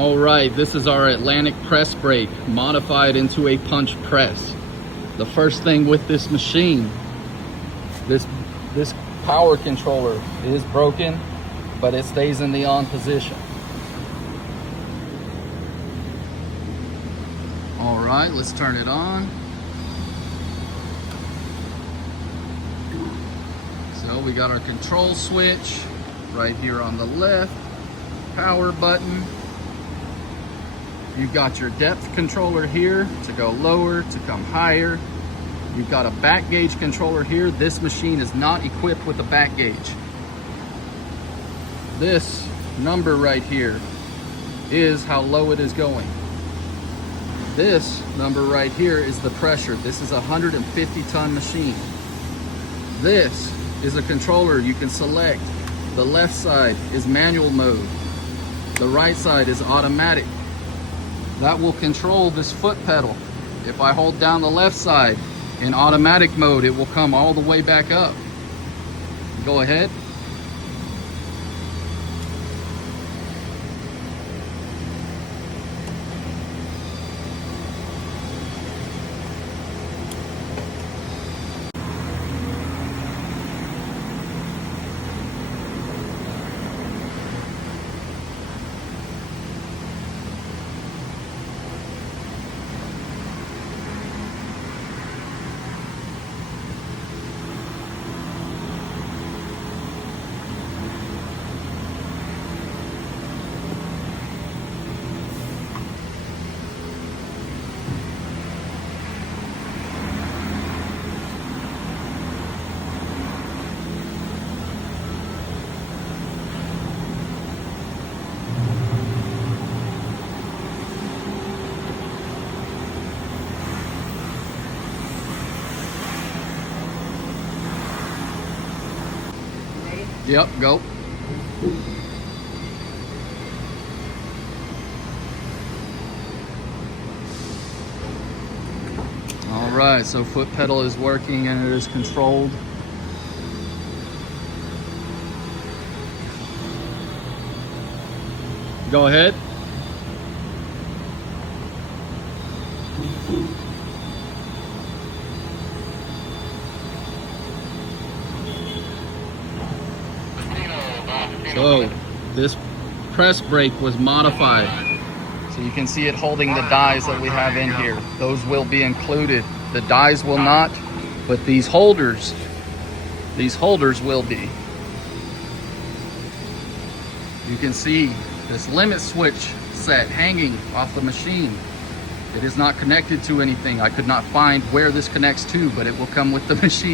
All right, this is our Atlantic press brake modified into a punch press. The first thing with this machine, this power controller is broken, but it stays in the on position. All right, let's turn it on. So we got our control switch right here on the left, power button. You've got your depth controller here to go lower, to come higher. You've got a back gauge controller here. This machine is not equipped with a back gauge. This number right here is how low it is going. This number right here is the pressure. This is a 150-ton machine. This is a controller you can select. The left side is manual mode. The right side is automatic. That will control this foot pedal. If I hold down the left side in automatic mode, it will come all the way back up. Go ahead. Yep, go. All right, so foot pedal is working and it is controlled. Go ahead. So this press brake was modified. So you can see it holding the dies that we have in here. Those will be included. The dies will not, but these holders will be. You can see this limit switch set hanging off the machine. It is not connected to anything. I could not find where this connects to, but it will come with the machine.